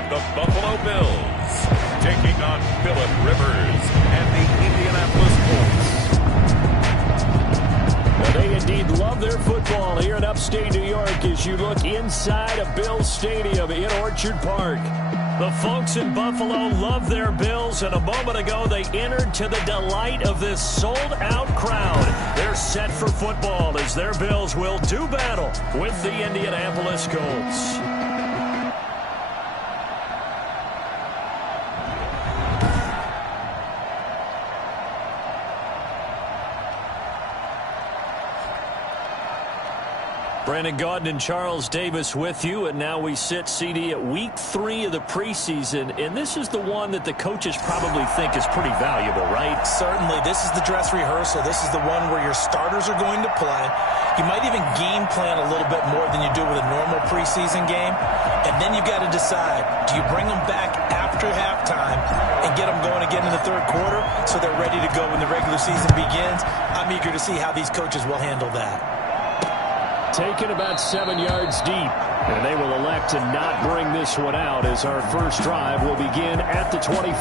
represent the Buffalo Bills, taking on Phillip Rivers and the Indianapolis Colts. They indeed love their football here in upstate New York as you look inside a Bills stadium in Orchard Park. The folks in Buffalo love their Bills, and a moment ago they entered to the delight of this sold-out crowd. They're set for football as their Bills will do battle with the Indianapolis Colts. Brandon Gaudin and Charles Davis with you, and now we sit, CD, at week 3 of the preseason, and this is the one that the coaches probably think is pretty valuable, right? Certainly. This is the dress rehearsal. This is the one where your starters are going to play. You might even game plan a little bit more than you do with a normal preseason game, and then you've got to decide, do you bring them back after halftime and get them going again in the third quarter so they're ready to go when the regular season begins? I'm eager to see how these coaches will handle that. Taken about 7 yards deep, and they will elect to not bring this one out as our first drive will begin at the 25.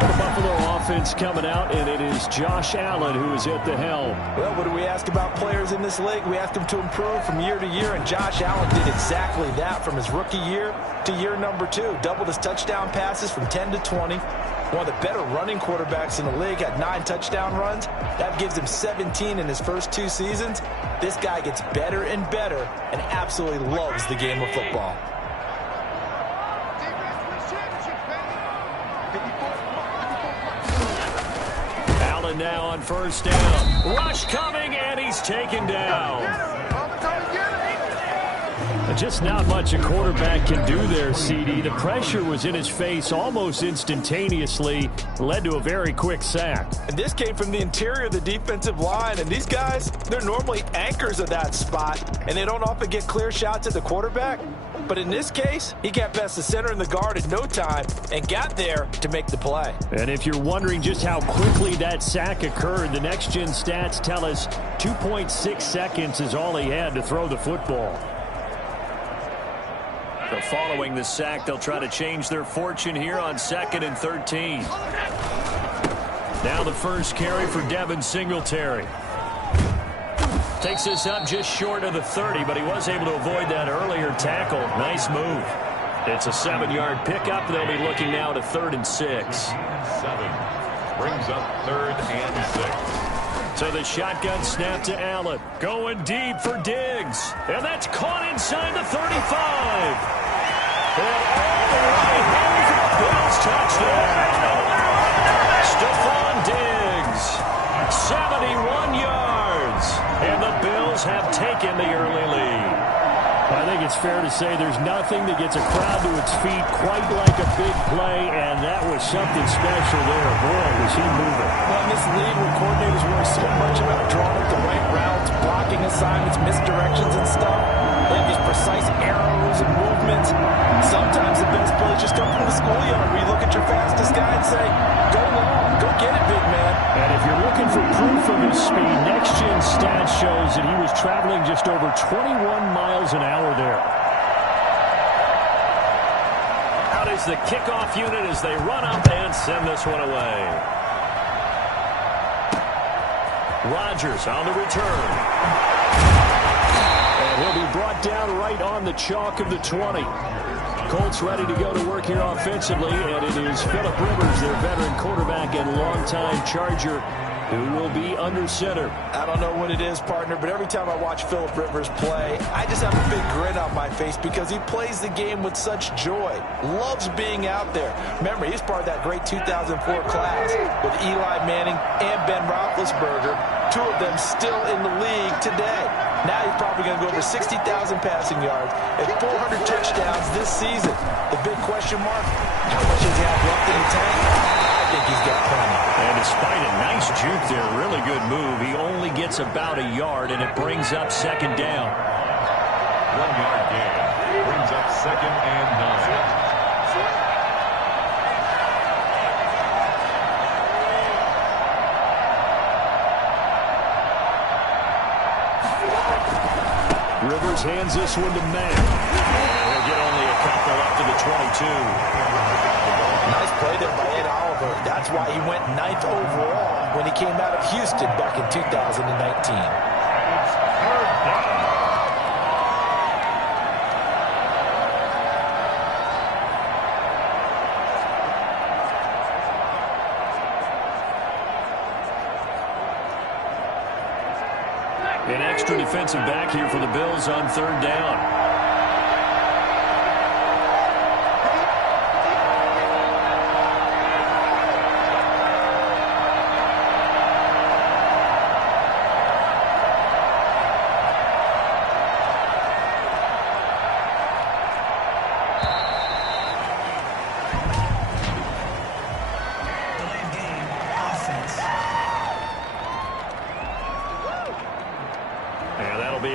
The Buffalo offense coming out, and it is Josh Allen who is at the helm. Well, what do we ask about players in this league? We ask them to improve from year to year, and Josh Allen did exactly that from his rookie year to year number 2. Doubled his touchdown passes from 10 to 20. One of the better running quarterbacks in the league, had 9 touchdown runs. That gives him 17 in his first 2 seasons. This guy gets better and better and absolutely loves the game of football. Allen now on first down. Rush coming, and he's taken down. Just not much a quarterback can do there, CD. The pressure was in his face almost instantaneously, led to a very quick sack. And this came from the interior of the defensive line, and these guys, they're normally anchors of that spot, and they don't often get clear shots at the quarterback. But in this case, he got past the center and the guard in no time and got there to make the play. And if you're wondering just how quickly that sack occurred, the next-gen stats tell us 2.6 seconds is all he had to throw the football. So following the sack, they'll try to change their fortune here on 2nd and 13. Now the first carry for Devin Singletary. Takes this up just short of the 30, but he was able to avoid that earlier tackle. Nice move. It's a 7-yard pickup. They'll be looking now to 3rd and 6. 7 brings up 3rd and 6. So the shotgun snap to Allen. Going deep for Diggs. And that's caught inside the 35. And all the way home for the Bills touchdown. Stephon Diggs. 71 yards. And the Bills have taken the early lead. I think it's fair to say there's nothing that gets a crowd to its feet quite like a big play, and that was something special there. Boy, was he moving. Well, in this league where coordinators worry so much about drawing up the right routes, blocking assignments, misdirections and stuff, they have these precise arrows and movements. Sometimes the best plays just come from the schoolyard where you look at your fastest guy and say, go long, go get it, big man. And if you're looking for proof of his speed, next-gen stats shows that he was traveling just over 21 miles an hour there. Out is the kickoff unit as they run up and send this one away. Rodgers on the return. And he'll be brought down right on the chalk of the 20. Colts ready to go to work here offensively, and it is Phillip Rivers, their veteran quarterback and longtime Charger, who will be under center. I don't know what it is, partner, but every time I watch Phillip Rivers play, I just have a big grin on my face because he plays the game with such joy. Loves being out there. Remember, he's part of that great 2004 class with Eli Manning and Ben Roethlisberger, 2 of them still in the league today. Now he's probably going to go over 60,000 passing yards and 400 touchdowns this season. The big question mark, how much does he have left in the tank? I think he's got plenty. And despite a nice juke there, really good move, he only gets about a yard, and it brings up 2nd down. 1-yard gain brings up 2nd and 9. Rivers hands this one to Matt. He'll get only a couple up to the 22. That's why he went 9th overall when he came out of Houston back in 2019. An extra defensive back here for the Bills on 3rd down.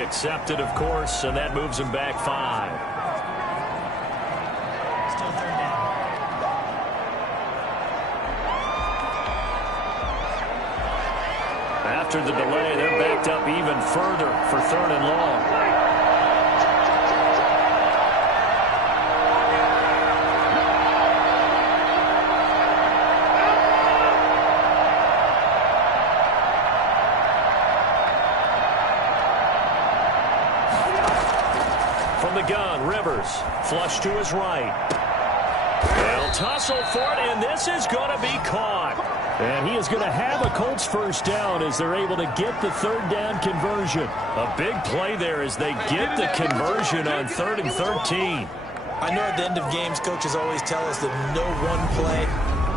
Accepted, of course, and that moves him back 5. Still 3rd down. After the delay, they're backed up even further for 3rd and long. Gun, Rivers, flush to his right. They'll tussle for it, and this is going to be caught. And he is going to have a Colts 1st down as they're able to get the 3rd down conversion. A big play there as they get the conversion on 3rd and 13. I know at the end of games, coaches always tell us that no one play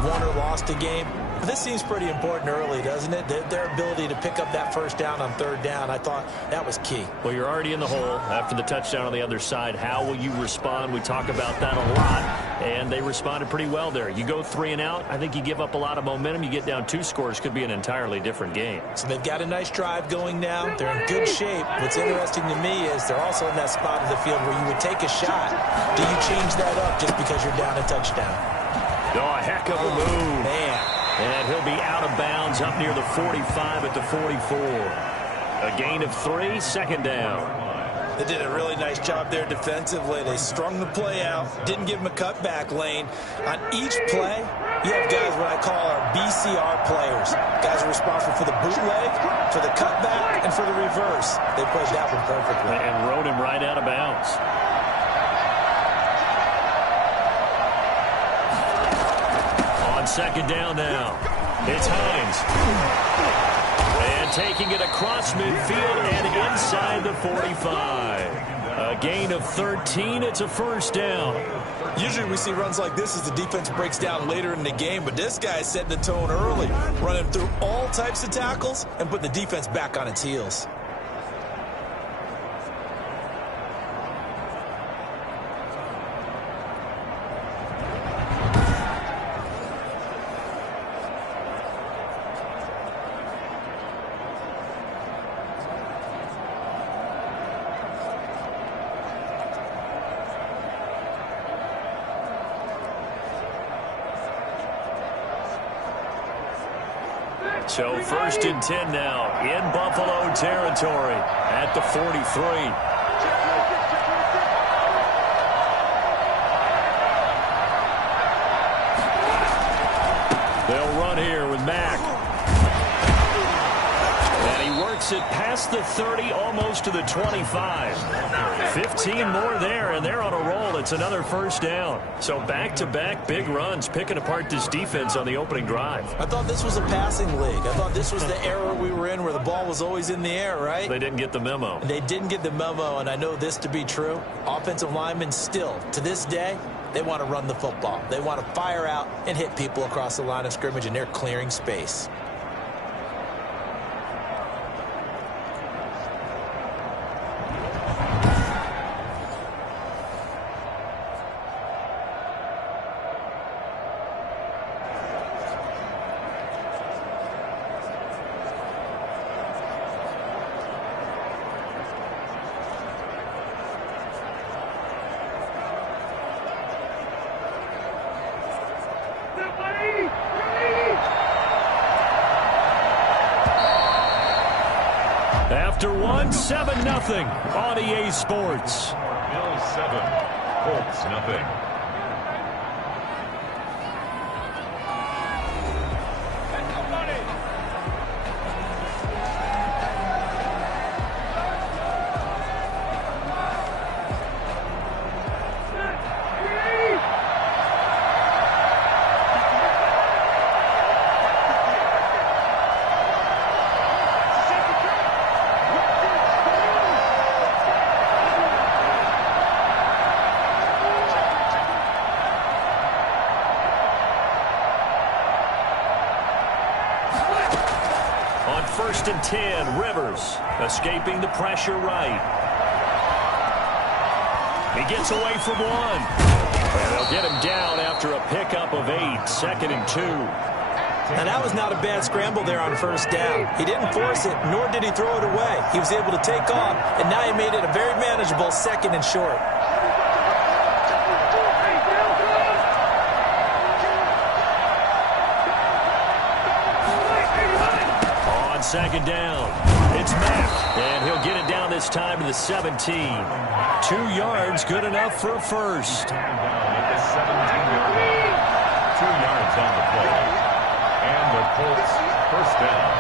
won or lost a game. But this seems pretty important early, doesn't it? Their ability to pick up that 1st down on 3rd down, I thought that was key. Well, you're already in the hole after the touchdown on the other side. How will you respond? We talk about that a lot, and they responded pretty well there. You go 3 and out, I think you give up a lot of momentum. You get down 2 scores, could be an entirely different game. So they've got a nice drive going now. They're in good shape. What's interesting to me is they're also in that spot of the field where you would take a shot. Do you change that up just because you're down a touchdown? Oh, a heck of a move. Man. And he'll be out of bounds up near the 45 at the 44. A gain of 3, 2nd down. They did a really nice job there defensively. They strung the play out, didn't give him a cutback lane. On each play, you have guys what I call our BCR players. Guys are responsible for the bootleg, for the cutback, and for the reverse. They played that one perfectly. And rode him right out of bounds. On 2nd down now, it's Hines. And taking it across midfield and inside the 45. A gain of 13, it's a 1st down. Usually we see runs like this as the defense breaks down later in the game, but this guy set the tone early, running through all types of tackles and put the defense back on its heels. So 1st and 10 now in Buffalo territory at the 43. They'll run here with Mack. And he works it past the 30, almost to the 25. 15 more there, and they're on a roll. It's another 1st down. So back-to-back big runs, picking apart this defense on the opening drive. I thought this was a passing league. I thought this was the era we were in where the ball was always in the air, right? They didn't get the memo. They didn't get the memo, and I know this to be true. Offensive linemen still, to this day, they want to run the football. They want to fire out and hit people across the line of scrimmage, and they're clearing space. After one, 7-0 on EA Sports. Bills 7, Colts 0. 1st and 10. Rivers escaping the pressure right. He gets away from one. And they'll get him down after a pickup of 8. 2nd and 2. And that was not a bad scramble there on 1st down. He didn't force it, nor did he throw it away. He was able to take off, and now he made it a very manageable 2nd and short. On 2nd down, it's Mack, and he'll get it down this time to the 17. 2 yards, good enough for a first. 2 yards on the play. And the Colts 1st down.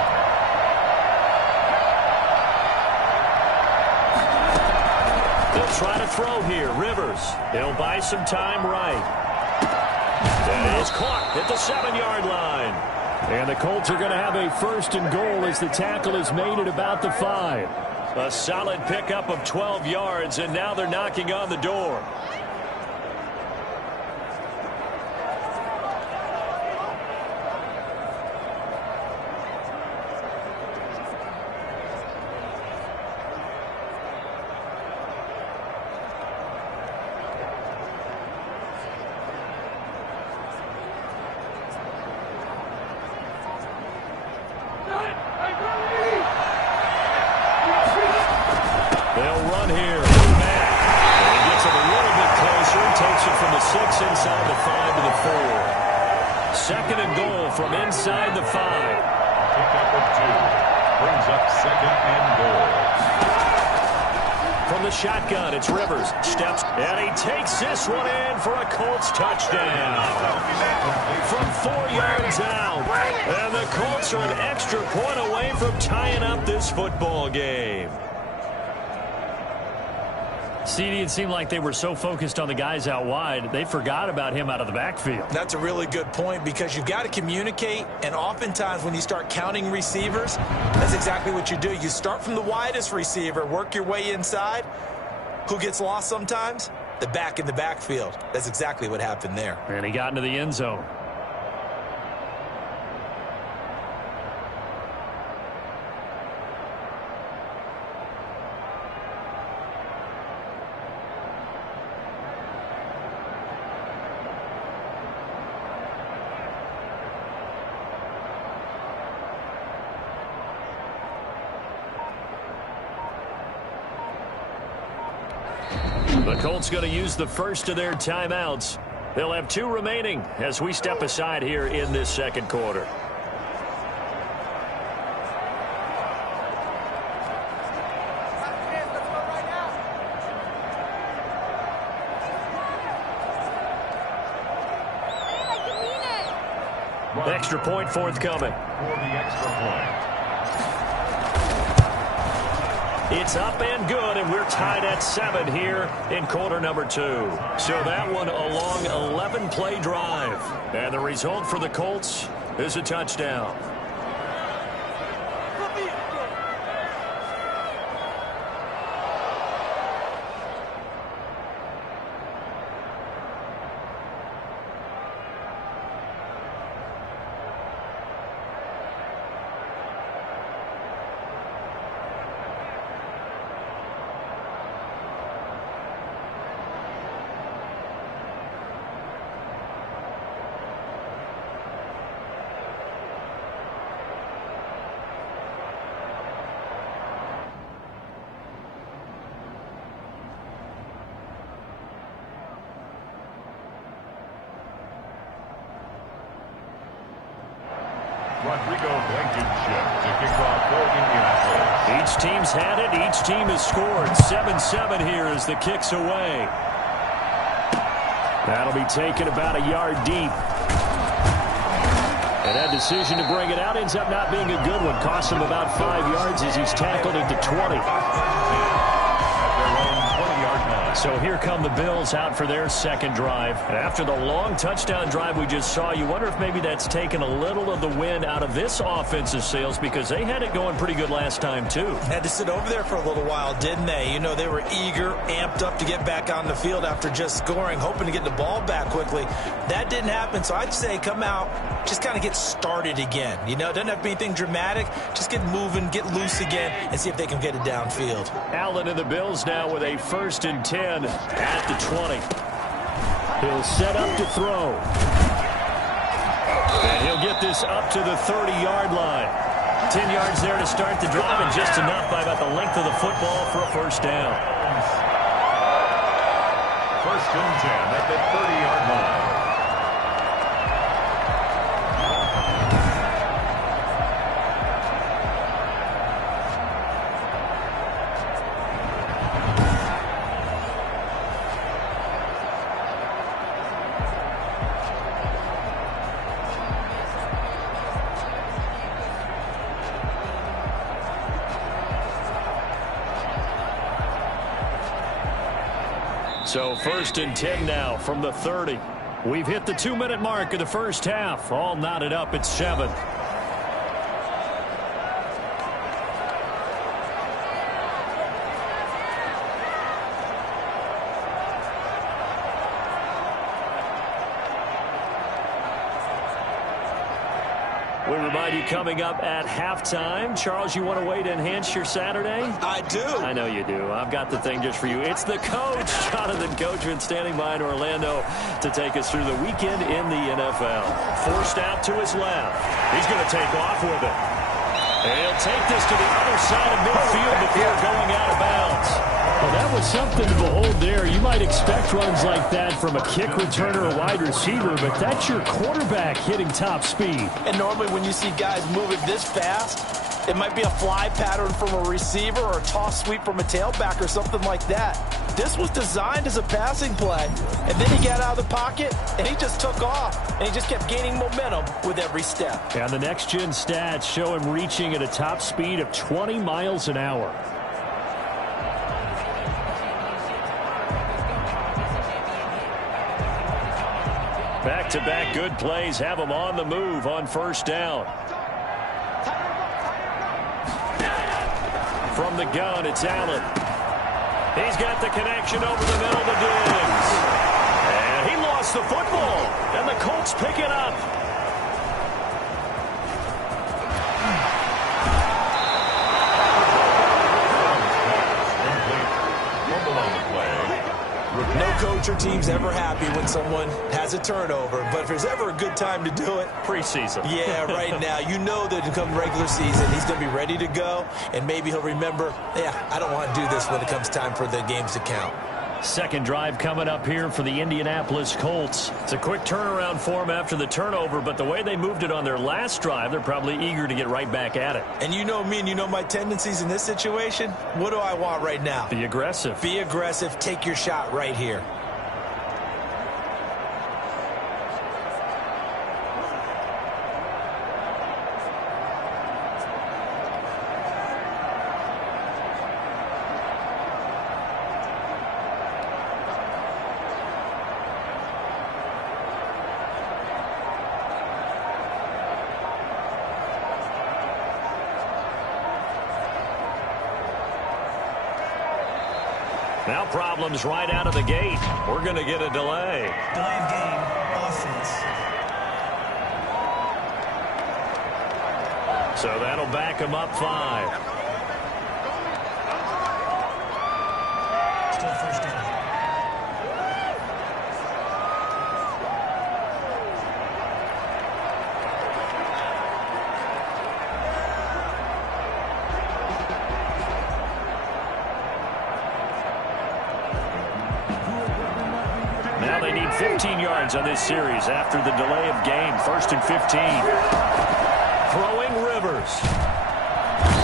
They'll try to throw here. Rivers. He'll buy some time right. That is caught at the 7-yard line. And the Colts are going to have a 1st and goal as the tackle is made at about the 5. A solid pickup of 12 yards, and now they're knocking on the door. They'll run here. Mack. And he gets it a little bit closer. Takes it from the 6 inside the 5 to the 4. 2nd and goal from inside the 5. Pickup of 2. Brings up 2nd and goal. From the shotgun, it's Rivers. Steps, and he takes this one in for a Colts touchdown. From 4 yards out. And the Colts are an extra point away from tying up this football game. CD, it seemed like they were so focused on the guys out wide, they forgot about him out of the backfield. That's a really good point because you've got to communicate, and oftentimes when you start counting receivers, that's exactly what you do. You start from the widest receiver, work your way inside. Who gets lost sometimes? The back in the backfield. That's exactly what happened there. And he got into the end zone. The Colts going to use the first of their timeouts. They'll have 2 remaining as we step aside here in this 2nd quarter. Extra point forthcoming. For the extra point. It's up and good, and we're tied at 7 here in quarter number 2. So that one a long 11-play drive. And the result for the Colts is a touchdown. Each team's had it. Each team has scored. 7-7 here as the kick's away. That'll be taken about a yard deep. And that decision to bring it out ends up not being a good one. Costs him about 5 yards as he's tackled at the 20. So here come the Bills out for their second drive. And after the long touchdown drive we just saw, you wonder if maybe that's taken a little of the wind out of this offensive sails, because they had it going pretty good last time too. Had to sit over there for a little while, didn't they? You know, they were eager, amped up to get back on the field after just scoring, hoping to get the ball back quickly. That didn't happen, so I'd say come out, just kind of get started again. You know, it doesn't have to be anything dramatic. Just get moving, get loose again, and see if they can get it downfield. Allen and the Bills now with a 1st and 10 at the 20. He'll set up to throw. And he'll get this up to the 30-yard line. 10 yards there to start the drive, and just enough by about the length of the football for a first down. 1st and 10 at the 30-yard line. So 1st and 10 now from the 30. We've hit the 2-minute mark of the first half. All knotted up at 7. We remind you, coming up at halftime, Charles, you want a way to enhance your Saturday? I do. I know you do. I've got the thing just for you. It's the coach, Jonathan Coachman, standing by in Orlando to take us through the weekend in the NFL. Forced out to his left. He's going to take off with it. And he'll take this to the other side of midfield before going out of bounds. Well, that was something to behold there. You might expect runs like that from a kick returner or wide receiver, but that's your quarterback hitting top speed. And normally when you see guys moving this fast, it might be a fly pattern from a receiver or a toss sweep from a tailback or something like that. This was designed as a passing play, and then he got out of the pocket, and he just took off, and he just kept gaining momentum with every step. And the next-gen stats show him reaching at a top speed of 20 miles an hour. Back-to-back good plays have him on the move on first down. From the gun, it's Allen. He's got the connection over the middle to Diggs. And he lost the football, and the Colts pick it up. No coach or team's ever happy when someone has a turnover, but if there's ever a good time to do it, preseason. Yeah, right now. You know that come regular season, he's going to be ready to go, and maybe he'll remember, yeah, I don't want to do this when it comes time for the games to count. Second drive coming up here for the Indianapolis Colts. It's a quick turnaround for them after the turnover, but the way they moved it on their last drive, they're probably eager to get right back at it. And you know me and you know my tendencies in this situation. What do I want right now? Be aggressive. Be aggressive. Take your shot right here. Now problems right out of the gate. We're going to get a delay. Delay of game, offense. So that'll back him up 5. Still first down. Now they need 15 yards on this series after the delay of game. 1st and 15. Throwing Rivers.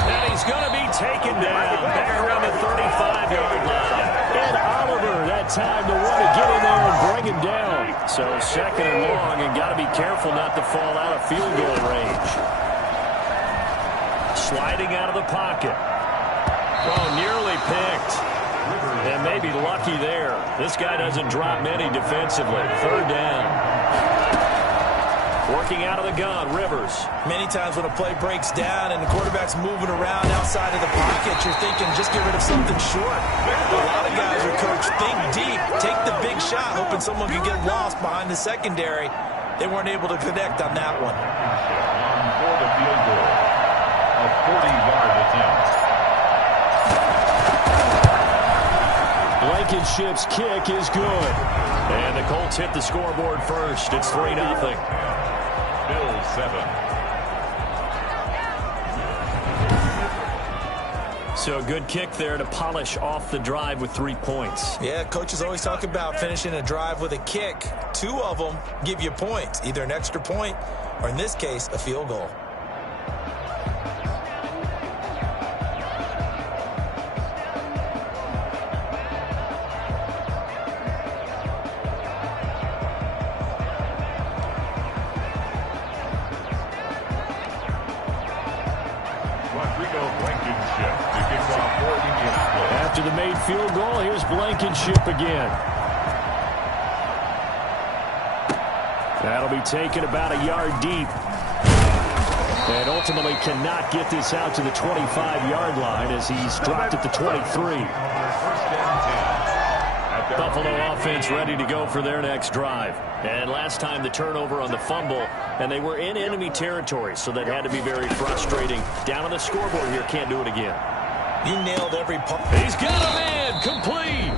And he's going to be taken down back around the 35-yard line. And Oliver, that time to want to get in there and bring him down. So 2nd and long, and got to be careful not to fall out of field goal range. Sliding out of the pocket. Oh, nearly picked. And maybe lucky there. This guy doesn't drop many defensively. Third down. Working out of the gun, Rivers. Many times when a play breaks down and the quarterback's moving around outside of the pocket, you're thinking just get rid of something short. A lot of guys are coached, think deep, take the big shot, hoping someone can get lost behind the secondary. They weren't able to connect on that one. For the field goal, a 40-yard attempt. Blankenship's kick is good. And the Colts hit the scoreboard first. It's 3-0. Bills 7. So a good kick there to polish off the drive with 3 points. Yeah, coaches always talk about finishing a drive with a kick. 2 of them give you points, either an extra point or, in this case, a field goal. After the made field goal, here's Blankenship again. That'll be taken about a yard deep. And ultimately cannot get this out to the 25-yard line as he's dropped at the 23. Buffalo offense ready to go for their next drive. And last time the turnover on the fumble, and they were in enemy territory, so that had to be very frustrating. Down on the scoreboard here, can't do it again. You nailed every part. He's got a man, complete.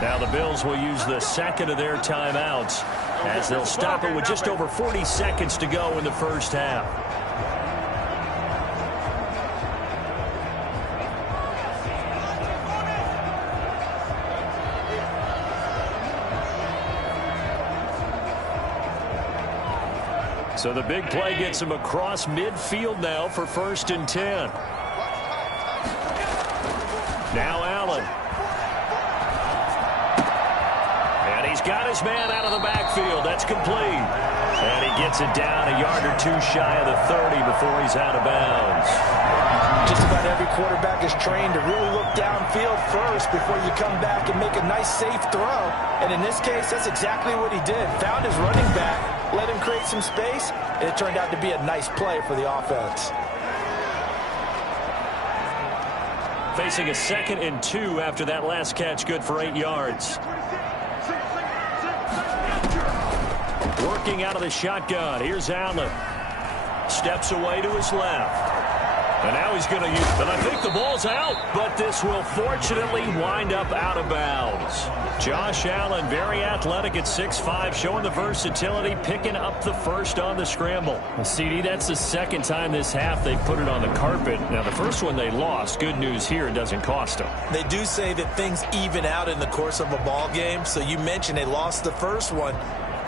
Now the Bills will use the second of their timeouts as they'll stop it with just over 40 seconds to go in the first half. So the big play gets him across midfield now for 1st and 10. Now Allen. And he's got his man out of the backfield. That's complete. And he gets it down a yard or 2 shy of the 30 before he's out of bounds. Just about every quarterback is trained to really look downfield first before you come back and make a nice, safe throw. And in this case, that's exactly what he did. Found his running back, let him create some space, and it turned out to be a nice play for the offense. Facing a 2nd and 2 after that last catch, good for 8 yards. Working out of the shotgun. Here's Allen. Steps away to his left. And now he's going to use, and I think the ball's out, but this will fortunately wind up out of bounds. Josh Allen, very athletic at 6'5", showing the versatility, picking up the first on the scramble. Well, CD, that's the 2nd time this half they put it on the carpet. Now, the first one they lost. Good news here, it doesn't cost them. They do say that things even out in the course of a ball game, so you mentioned they lost the first one.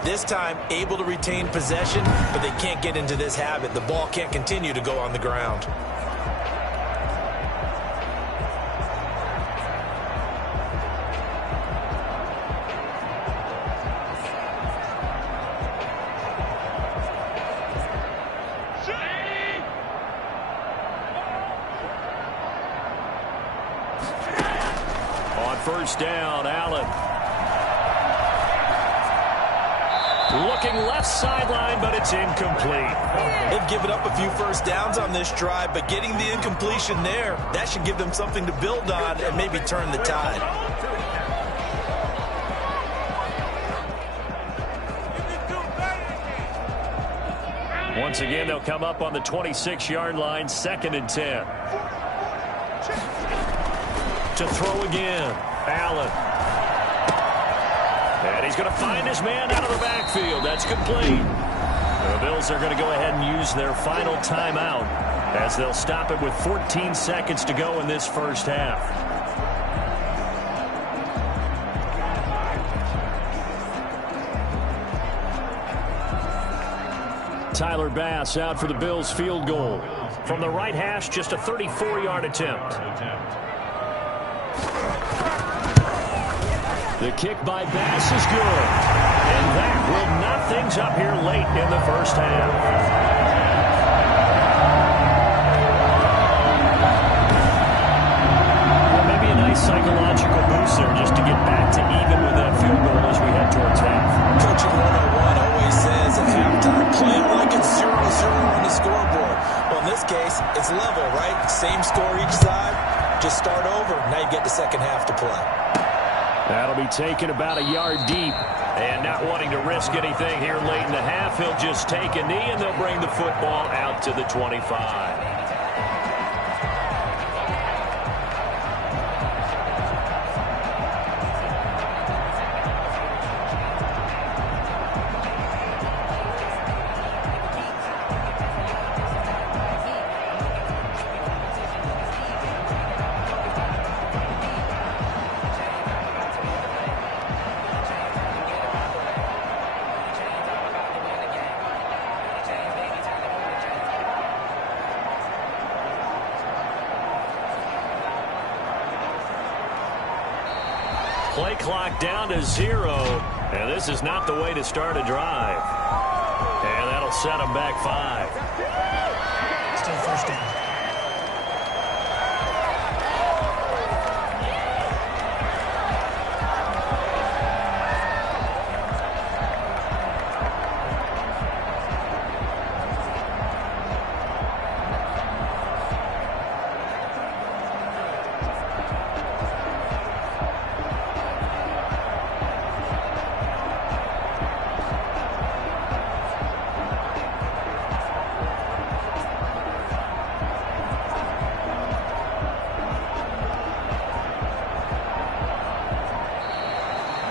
This time, able to retain possession, but they can't get into this habit. The ball can't continue to go on the ground. First down, Allen. Looking left sideline, but it's incomplete. They've given up a few first downs on this drive, but getting the incompletion there, that should give them something to build on and maybe turn the tide. Once again, they'll come up on the 26-yard line, 2nd and 10. To throw again, Allen. And he's going to find his man out of the backfield. That's complete. The Bills are going to go ahead and use their final timeout as they'll stop it with 14 seconds to go in this first half. Tyler Bass out for the Bills field goal. From the right hash, just a 34-yard attempt. The kick by Bass is good. And that will knot things up here late in the first half. Well, maybe a nice psychological boost there just to get back to even with that field goal as we head towards half. Coaching 101 always says at halftime, play it like it's 0-0 on the scoreboard. Well, in this case, it's level, right? Same score each side. Just start over. Now you get the second half to play. That'll be taken about a yard deep. And not wanting to risk anything here late in the half, he'll just take a knee, and they'll bring the football out to the 25. Play clock down to 0, and this is not the way to start a drive. And that'll set them back 5. Still first down.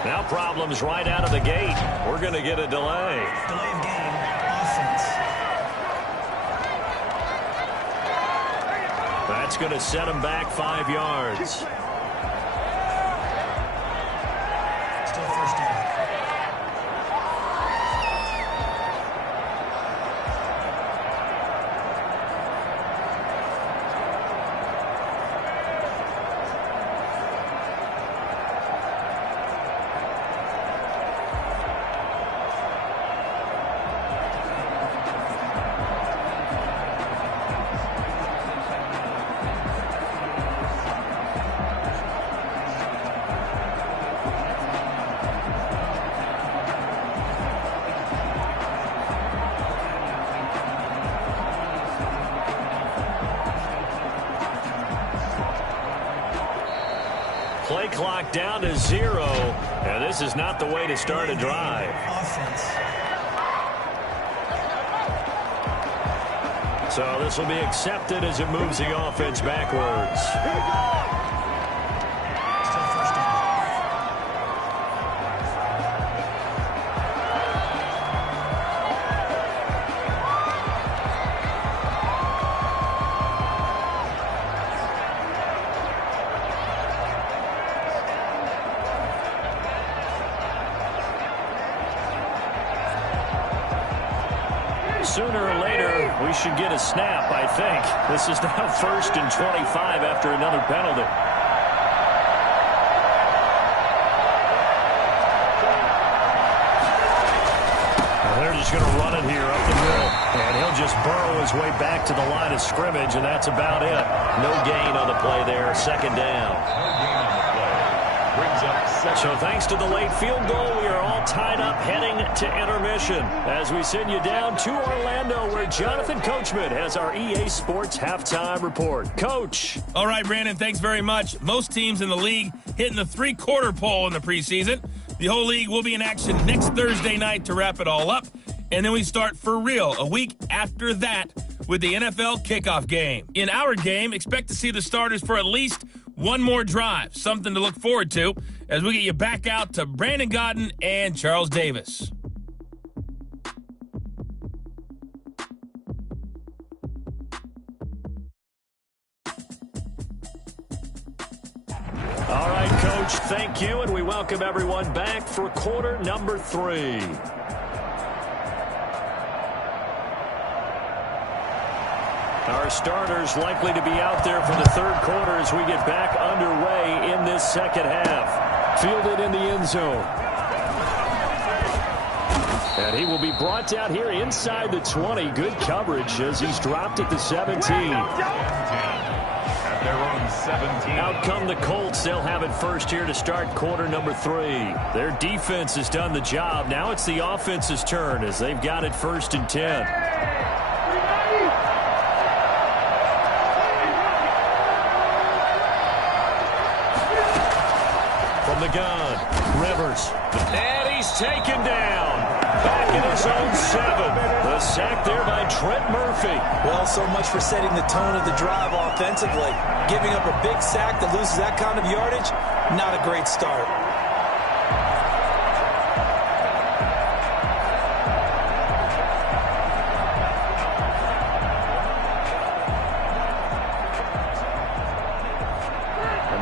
Now problems right out of the gate. We're going to get a delay. Delay of game. Offense. That's going to set them back 5 yards. Still first down. Play clock down to 0, and this is not the way to start a drive. Offense. So this will be accepted as it moves the offense backwards. Still first down. Sooner or later, we should get a snap, I think. This is now 1st and 25 after another penalty. And they're just going to run it here up the middle. And he'll just burrow his way back to the line of scrimmage, and that's about it. No gain on the play there. Second down. So thanks to the late field goal, we are all tied up heading to intermission as we send you down to Orlando where Jonathan Coachman has our EA Sports halftime report. Coach. All right, Brandon, thanks very much. Most teams in the league hitting the three-quarter pole in the preseason. The whole league will be in action next Thursday night to wrap it all up. And then we start for real a week after that with the NFL kickoff game. In our game, expect to see the starters for at least one more drive, something to look forward to as we get you back out to Brandon Godden and Charles Davis. All right, Coach, thank you, and we welcome everyone back for quarter number 3. Our starters likely to be out there for the third quarter as we get back underway in this second half. Fielded in the end zone. And he will be brought down here inside the 20. Good coverage as he's dropped at the 17. at their own 17. Out come the Colts. They'll have it first here to start quarter number 3. Their defense has done the job. Now it's the offense's turn as they've got it first and 10. From the gun, Rivers. And he's taken down. Back in his own 7. The sack there by Trent Murphy. Well, so much for setting the tone of the drive offensively. Giving up a big sack that loses that kind of yardage, not a great start.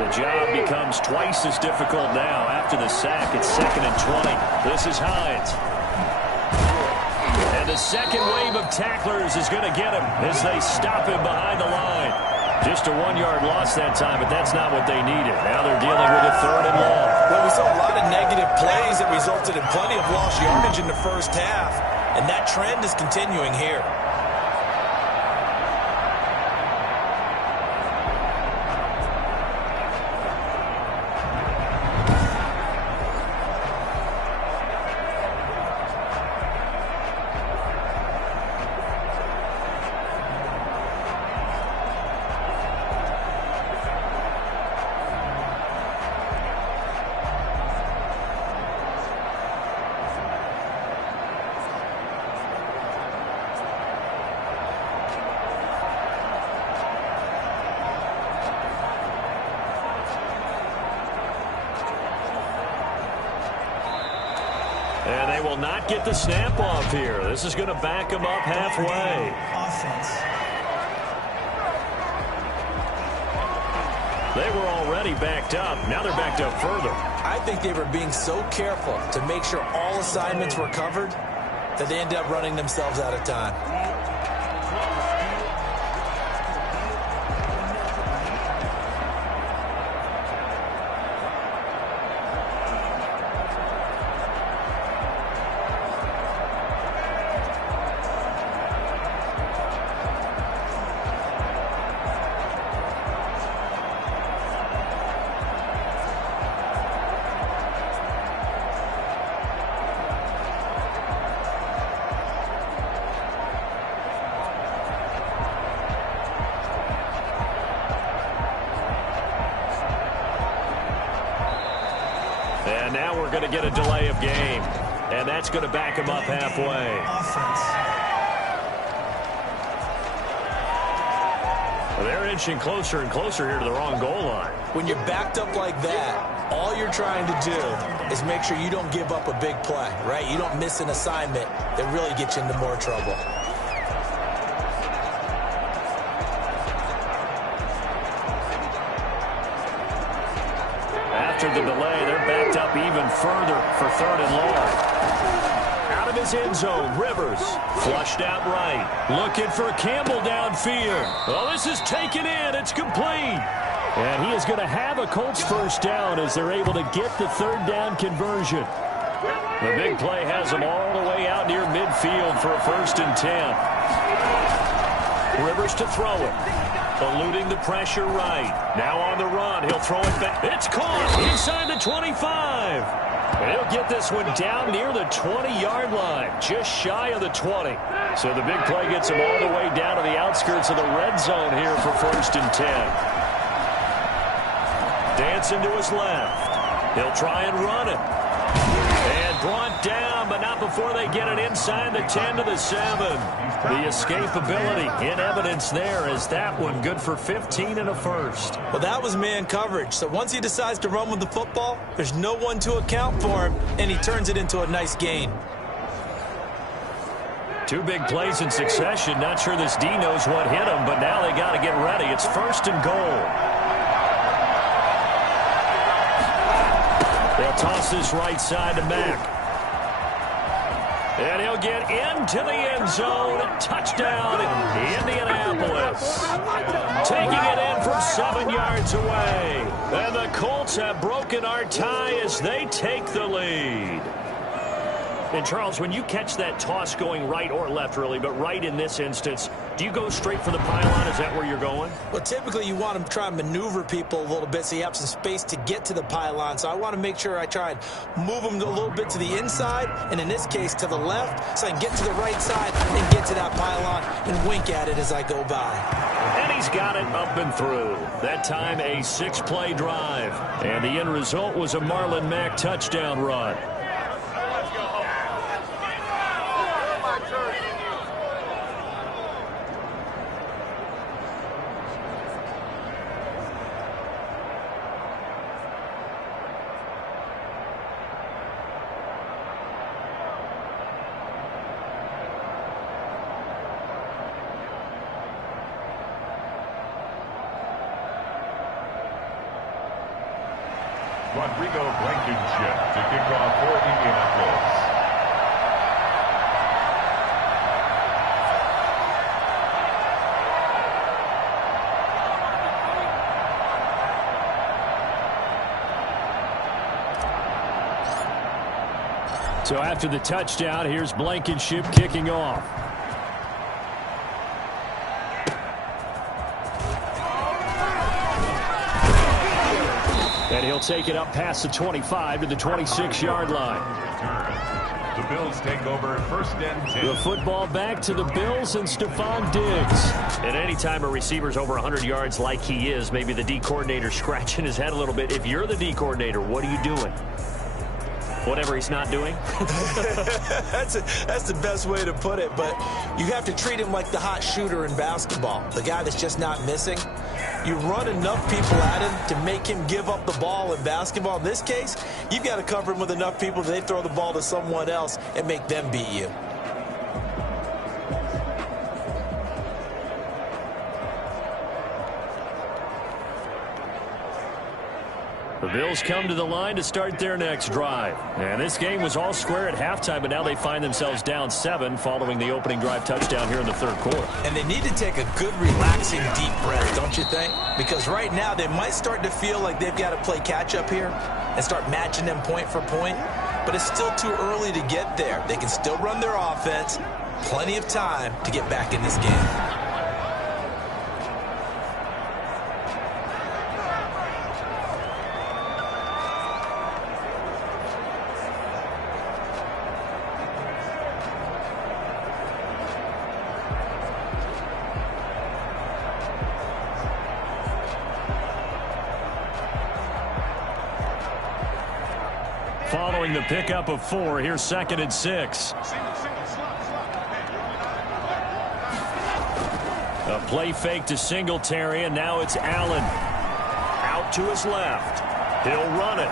Job becomes twice as difficult now after the sack. It's 2nd and 20. This is Hines. And the second wave of tacklers is going to get him as they stop him behind the line. Just a 1-yard loss that time, but that's not what they needed. Now they're dealing with a 3rd and long. Well, we saw a lot of negative plays that resulted in plenty of lost yardage in the first half, and that trend is continuing here. And they will not get the snap off here. This is going to back them up halfway. Offense. They were already backed up. Now they're backed up further. I think they were being so careful to make sure all assignments were covered that they ended up running themselves out of time. And now we're going to get a delay of game. And that's going to back him up halfway. Offense. Well, they're inching closer and closer here to the wrong goal line. When you're backed up like that, all you're trying to do is make sure you don't give up a big play, right? You don't miss an assignment that really gets you into more trouble. After the delay, they're backed up even further for 3rd and long. Out of his end zone, Rivers flushed out right. Looking for Campbell downfield. Well, this is taken in. It's complete. And he is going to have a Colts first down as they're able to get the 3rd down conversion. The big play has them all the way out near midfield for a 1st and 10. Rivers to throw it. Eluding the pressure right. Now on the run. He'll throw it back. It's caught inside the 25. And he'll get this one down near the 20-yard line. Just shy of the 20. So the big play gets him all the way down to the outskirts of the red zone here for 1st and 10. Dancing to his left. He'll try and run it. And brought down, but not before they get it inside the 10 to the 7. The escapability in evidence there as that one good for 15 and a first. Well, that was man coverage. So once he decides to run with the football, there's no one to account for him, and he turns it into a nice gain. 2 big plays in succession. Not sure this D knows what hit him, but now they got to get ready. It's 1st and goal. They'll toss this right side to Mack. And he'll get into the end zone. Touchdown, Indianapolis. Taking it in from 7 yards away. And the Colts have broken our tie as they take the lead. And, Charles, when you catch that toss going right or left, really, but right in this instance, Do you go straight for the pylon? Is that where you're going? Well, typically you want to try and maneuver people a little bit so you have some space to get to the pylon. So I want to make sure I try and move them a little bit to the inside, and in this case to the left, so I can get to the right side and get to that pylon and wink at it as I go by. And he's got it up and through. That time a 6-play drive. And the end result was a Marlon Mack touchdown run. Rodrigo Blankenship to kick off for Indianapolis. So after the touchdown, here's Blankenship kicking off. And he'll take it up past the 25 to the 26-yard line. The Bills take over 1st and 10. The football back to the Bills and Stephon Diggs. And anytime a receiver's over 100 yards like he is, maybe the D coordinator scratching his head a little bit. If you're the D coordinator, what are you doing? Whatever he's not doing? That's the best way to put it, but you have to treat him like the hot shooter in basketball, the guy that's just not missing. You run enough people at him to make him give up the ball in basketball. In this case, you've got to cover him with enough people that they throw the ball to someone else and make them beat you. The Bills come to the line to start their next drive. And this game was all square at halftime, but now they find themselves down 7 following the opening drive touchdown here in the 3rd quarter. And they need to take a good, relaxing, deep breath, don't you think? Because right now they might start to feel like they've got to play catch-up here and start matching them point for point. But it's still too early to get there. They can still run their offense. Plenty of time to get back in this game. Following the pickup of 4, here's 2nd and 6. A play fake to Singletary, and now it's Allen. Out to his left. He'll run it.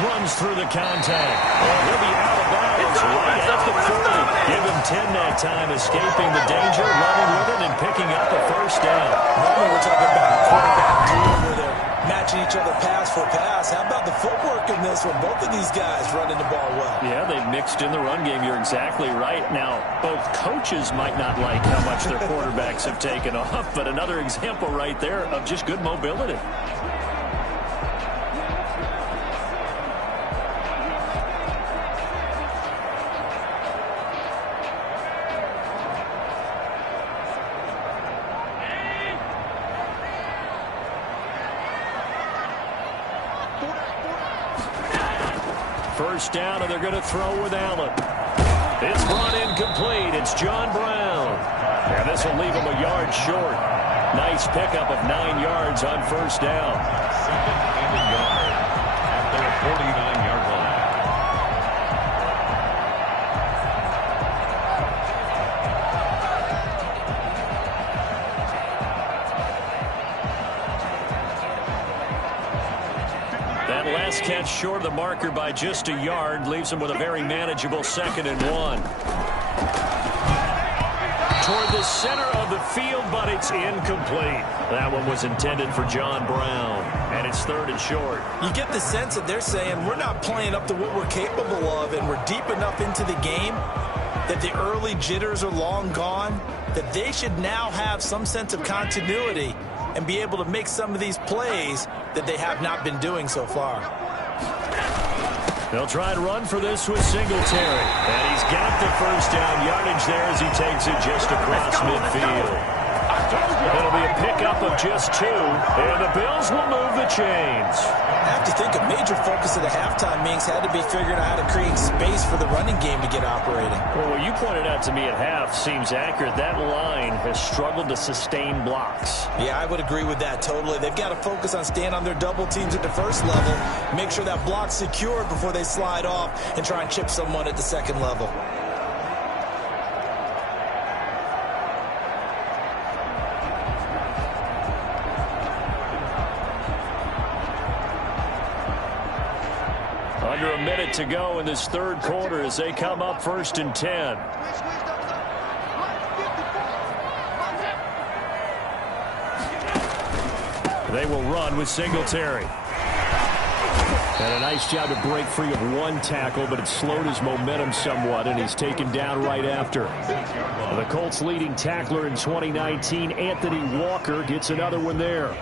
Runs through the contact. And he'll be out of bounds right at the 40. Give him 10 that time, escaping the danger, running with it, and picking up a 1st down. Normally we're talking about quarterback duel where they're matching each other pass for pass. How about the footwork in this one? Both of these guys running the ball well. Yeah, they've mixed in the run game. You're exactly right. Now, both coaches might not like how much their quarterbacks have taken off, but another example right there of just good mobility. First down, and they're going to throw with Allen. It's brought in complete. It's John Brown. And this will leave him a yard short. Nice pickup of 9 yards on 1st down. 2nd and a yard at their 49-yard line. Last catch short of the marker by just a yard leaves him with a very manageable 2nd and 1. Toward the center of the field, but it's incomplete. That one was intended for John Brown, and it's 3rd and short. You get the sense that they're saying we're not playing up to what we're capable of, and we're deep enough into the game that the early jitters are long gone, that they should now have some sense of continuity and be able to make some of these plays that they have not been doing so far. They'll try and run for this with Singletary. And he's got the first down yardage there as he takes it just across midfield. It'll be a pickup of just 2, and the Bills will move the chains. I have to think a major focus at the halftime meetings had to be figuring out how to create space for the running game to get operating. Well, what you pointed out to me at half seems accurate. That line has struggled to sustain blocks. Yeah, I would agree with that totally. They've got to focus on staying on their double teams at the first level, make sure that block's secured before they slide off and try and chip someone at the second level. Under a minute to go in this third quarter as they come up 1st and 10. They will run with Singletary. And a nice job to break free of one tackle, but it slowed his momentum somewhat, and he's taken down right after. The Colts' leading tackler in 2019, Anthony Walker, gets another one there.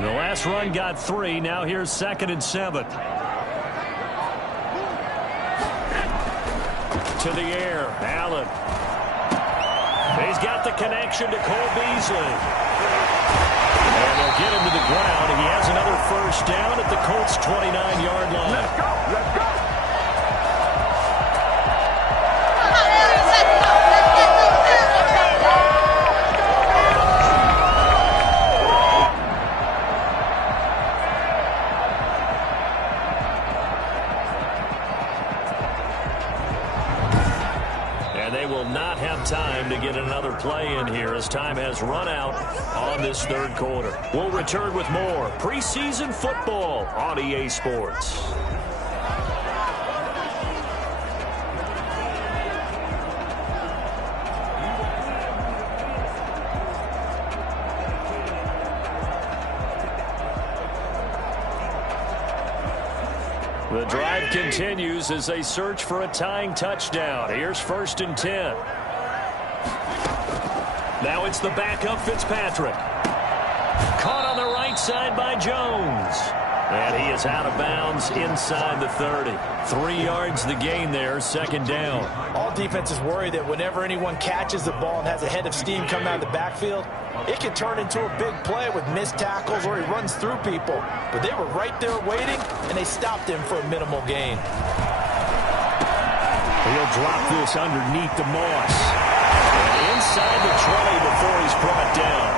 The last run got 3. Now here's 2nd and 7. To the air. Allen. He's got the connection to Cole Beasley. And they'll get him to the ground. And he has another first down at the Colts' 29-yard line. Let's go. Let's go. Time to get another play in here as time has run out on this third quarter. We'll return with more preseason football on EA Sports. The drive continues as they search for a tying touchdown. Here's 1st and 10. Now it's the backup Fitzpatrick. Caught on the right side by Jones. And he is out of bounds inside the 30. 3 yards the gain there, 2nd down. All defenses worry that whenever anyone catches the ball and has a head of steam coming out of the backfield, it can turn into a big play with missed tackles or he runs through people. But they were right there waiting, and they stopped him for a minimal gain. He'll drop this underneath the Moss. Inside the 20 before he's brought down.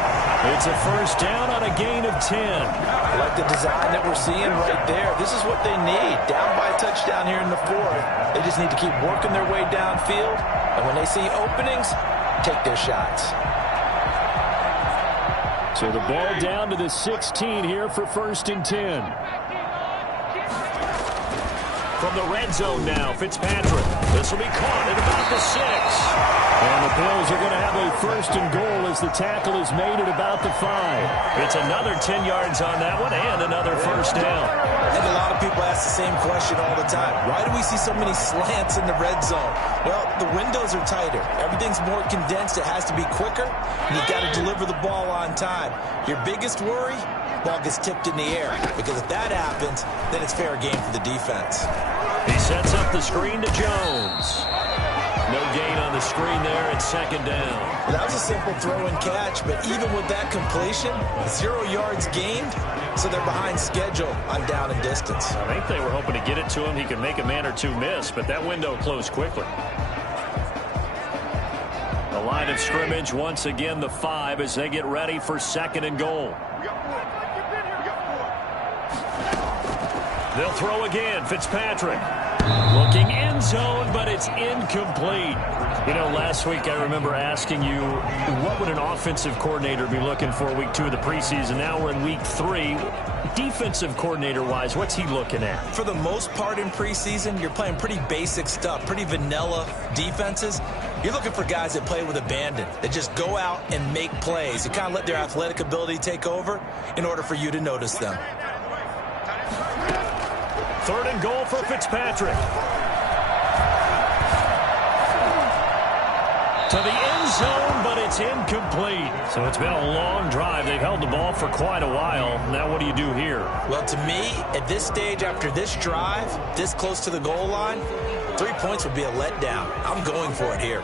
It's a first down on a gain of 10. I like the design that we're seeing right there. This is what they need. Down by a touchdown here in the 4th. They just need to keep working their way downfield. And when they see openings, take their shots. So the ball down to the 16 here for 1st and 10. From the red zone now, Fitzpatrick. This will be caught at about the 6. And the Bills are going to have a 1st and goal as the tackle is made at about the 5. It's another 10 yards on that one and another first down. I think a lot of people ask the same question all the time. Why do we see so many slants in the red zone? Well, the windows are tighter. Everything's more condensed. It has to be quicker. And you've got to deliver the ball on time. Your biggest worry? Ball gets tipped in the air. Because if that happens, then it's fair game for the defense. He sets up the screen to Jones. No gain on the screen there at 2nd down. Well, that was a simple throw and catch, but even with that completion, 0 yards gained, so they're behind schedule on down and distance. I think they were hoping to get it to him. He could make a man or two miss, but that window closed quickly. The line of scrimmage, once again, the 5 as they get ready for 2nd and goal. They'll throw again. Fitzpatrick looking end zone, but it's incomplete. You know, last week I remember asking you, what would an offensive coordinator be looking for week 2 of the preseason? Now we're in week 3. Defensive coordinator-wise, what's he looking at? For the most part in preseason, you're playing pretty basic stuff, pretty vanilla defenses. You're looking for guys that play with abandon, that just go out and make plays. You kind of let their athletic ability take over in order for you to notice them. 3rd and goal for Fitzpatrick. To the end zone, but it's incomplete. So it's been a long drive. They've held the ball for quite a while. Now what do you do here? Well, to me, at this stage, after this drive, this close to the goal line, 3 points would be a letdown. I'm going for it here.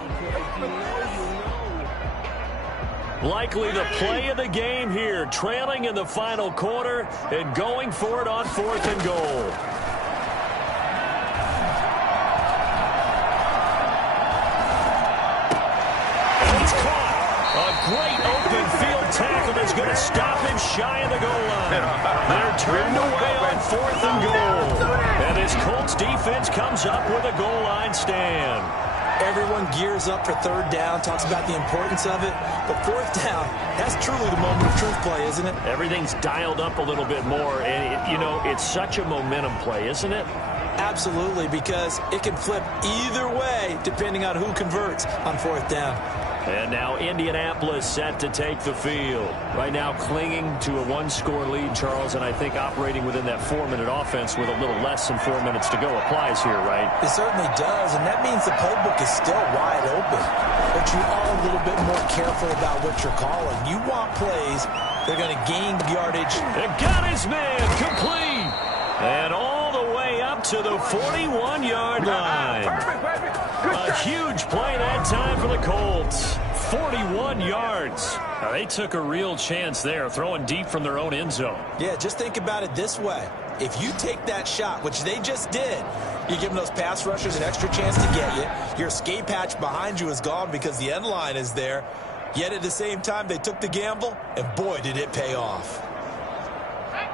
Likely the play of the game here, trailing in the final quarter and going for it on 4th and goal. And he's caught. A great open field tackle is going to stop him shy of the goal line. They're turned away on 4th and goal. And this Colts defense comes up with a goal line stand. Everyone gears up for 3rd down, talks about the importance of it. But 4th down, that's truly the moment of truth play, isn't it? Everything's dialed up a little bit more. And, it's such a momentum play, isn't it? Absolutely, because it can flip either way depending on who converts on 4th down. And now Indianapolis set to take the field. Right now clinging to a 1-score lead, Charles, and I think operating within that 4-minute offense with a little less than 4 minutes to go applies here, right? It certainly does, and that means the playbook is still wide open. But you are a little bit more careful about what you're calling. You want plays that are going to gain yardage. And got his man complete. And all the way up to the 41-yard line. A huge play that time for the Colts. 41 yards. Now, they took a real chance there, throwing deep from their own end zone. Yeah, just think about it this way. If you take that shot, which they just did, you're giving those pass rushers an extra chance to get you. Your escape hatch behind you is gone because the end line is there. Yet at the same time, they took the gamble, and boy, did it pay off.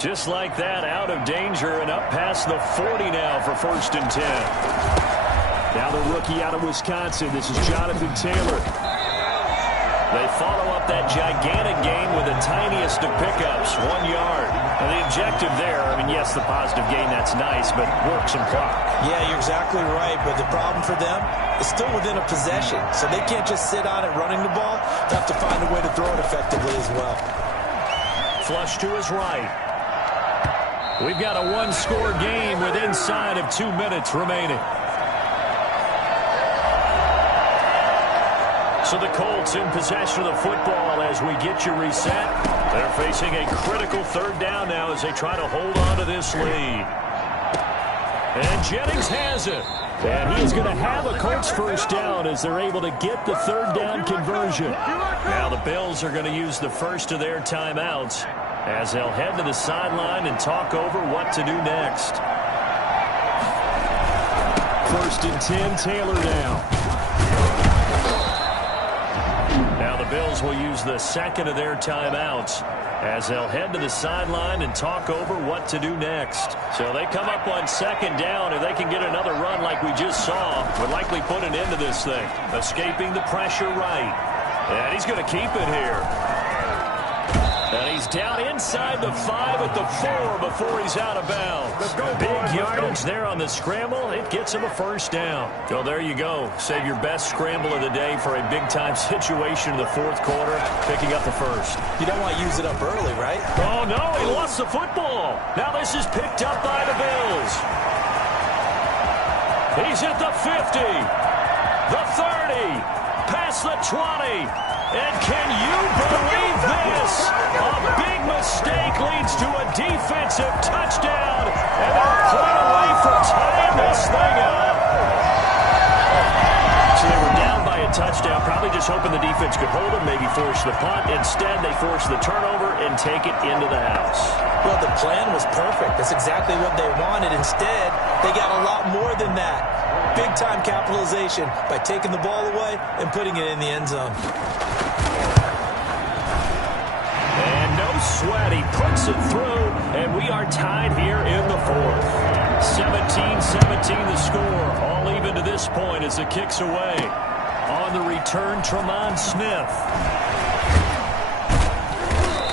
Just like that, out of danger and up past the 40 now for 1st and 10. Now the rookie out of Wisconsin. This is Jonathan Taylor. They follow up that gigantic gain with the tiniest of pickups, 1 yard. And the objective there, yes, the positive gain, that's nice, but work some clock. Yeah, you're exactly right. But the problem for them is still within a possession. So they can't just sit on it running the ball. They have to find a way to throw it effectively as well. Flush to his right. We've got a 1-score game with inside of 2 minutes remaining. So the Colts in possession of the football as we get you reset. They're facing a critical 3rd down now as they try to hold on to this lead. And Jennings has it. And he's going to have a Colts 1st down as they're able to get the 3rd down conversion. Now the Bills are going to use the first of their timeouts as they'll head to the sideline and talk over what to do next. 1st and 10, Taylor down. Now the Bills will use the second of their timeouts as they'll head to the sideline and talk over what to do next. So they come up on 2nd down. If they can get another run like we just saw, would likely put an end to this thing. Escaping the pressure right. And he's going to keep it here. And he's down inside the 5 at the 4 before he's out of bounds. Big yardage there on the scramble. It gets him a 1st down. So there you go. Save your best scramble of the day for a big-time situation in the 4th quarter, picking up the 1st. You don't want to use it up early, right? Oh, no, he lost the football. Now this is picked up by the Bills. He's at the 50, the 30, past the 20. And can you believe this? A big mistake leads to a defensive touchdown. And they're a point away from tying this thing up. So they were down by a touchdown, probably just hoping the defense could hold them, maybe force the punt. Instead, they force the turnover and take it into the house. Well, the plan was perfect. That's exactly what they wanted. Instead, they got a lot more than that. Big-time capitalization by taking the ball away and putting it in the end zone. And no sweat. He puts it through, and we are tied here in the 4th. 17-17 the score. All even to this point as the kick's away. On the return, Tremont Smith.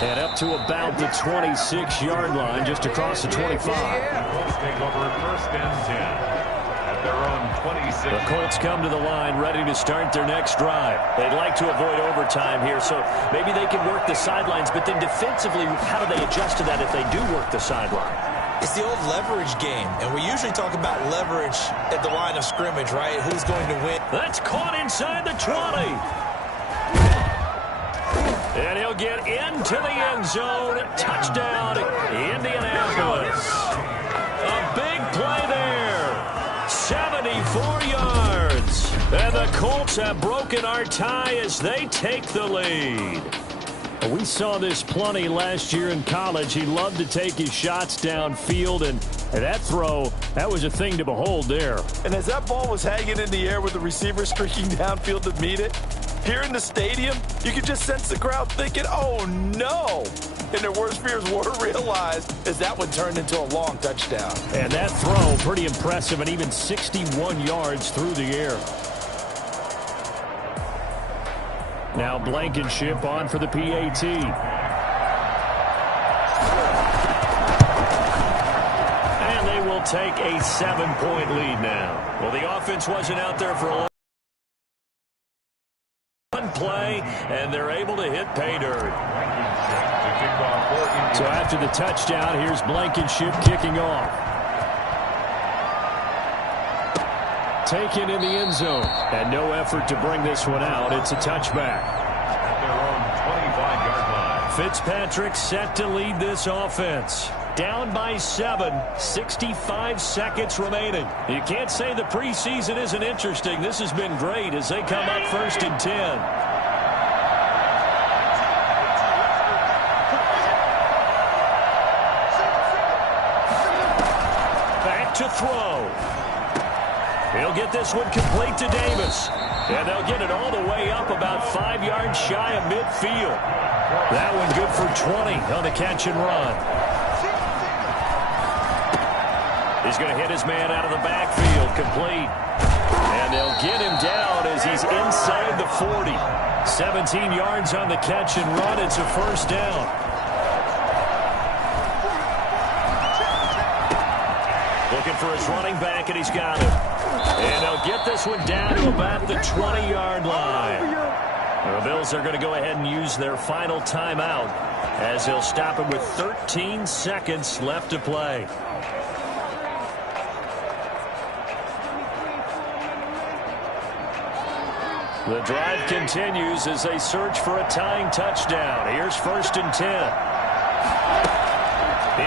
And up to about the 26-yard line, just across the 25. Colts take over 1st and 10. Their own 26. The Colts come to the line ready to start their next drive. They'd like to avoid overtime here, so maybe they can work the sidelines, but then defensively, how do they adjust to that if they do work the sideline? It's the old leverage game, and we usually talk about leverage at the line of scrimmage, right? Who's going to win? That's caught inside the 20. And he'll get into the end zone. Touchdown, Indianapolis. A big play there. 74 yards. And the Colts have broken our tie as they take the lead. We saw this plenty last year in college. He loved to take his shots downfield, and that throw, that was a thing to behold there. And as that ball was hanging in the air with the receiver streaking downfield to meet it, here in the stadium, you could just sense the crowd thinking, oh, no. And their worst fears were realized as that one turned into a long touchdown. And that throw, pretty impressive, and even 61 yards through the air. Now Blankenship on for the PAT. And they will take a 7-point lead now. Well, the offense wasn't out there for a long play, and they're able to hit pay dirt. So after the touchdown, here's Blankenship kicking off. Taken in the end zone, and no effort to bring this one out. It's a touchback. At their own 25-yard line. Fitzpatrick set to lead this offense. Down by 7, 65 seconds remaining. You can't say the preseason isn't interesting. This has been great as they come up 1st and 10. Back to throw. He'll get this one complete to Davis. And they'll get it all the way up about 5 yards shy of midfield. That one good for 20 on the catch and run. He's going to hit his man out of the backfield, complete. And they'll get him down as he's inside the 40. 17 yards on the catch and run. It's a first down. Looking for his running back, and he's got him. And they'll get this one down to about the 20-yard line. The Bills are going to go ahead and use their final timeout as they'll stop it with 13 seconds left to play. The drive continues as they search for a tying touchdown. Here's 1st and 10.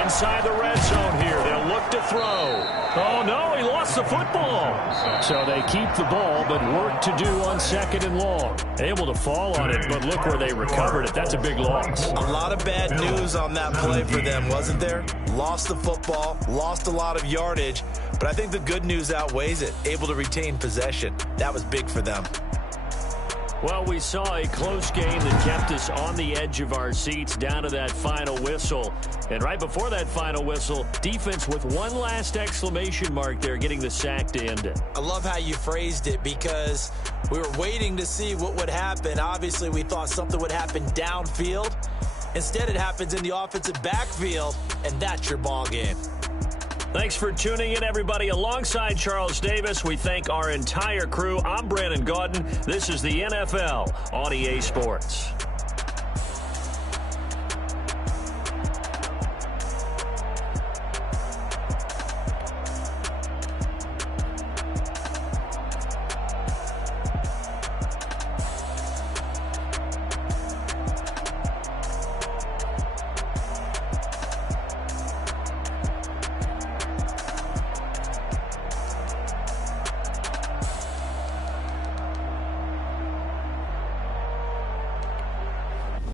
Inside the red zone here. They'll look to throw. Oh, no, he lost the football. So they keep the ball, but work to do on 2nd and long. Able to fall on it, but look where they recovered it. That's a big loss. A lot of bad news on that play for them, wasn't there? Lost the football, lost a lot of yardage, but I think the good news outweighs it. Able to retain possession. That was big for them. Well, we saw a close game that kept us on the edge of our seats down to that final whistle. And right before that final whistle, defense with one last exclamation mark there, getting the sack to end it. I love how you phrased it because we were waiting to see what would happen. Obviously, we thought something would happen downfield. Instead, it happens in the offensive backfield, and that's your ball game. Thanks for tuning in, everybody. Alongside Charles Davis, we thank our entire crew. I'm Brandon Gaudin. This is the NFL on EA Sports.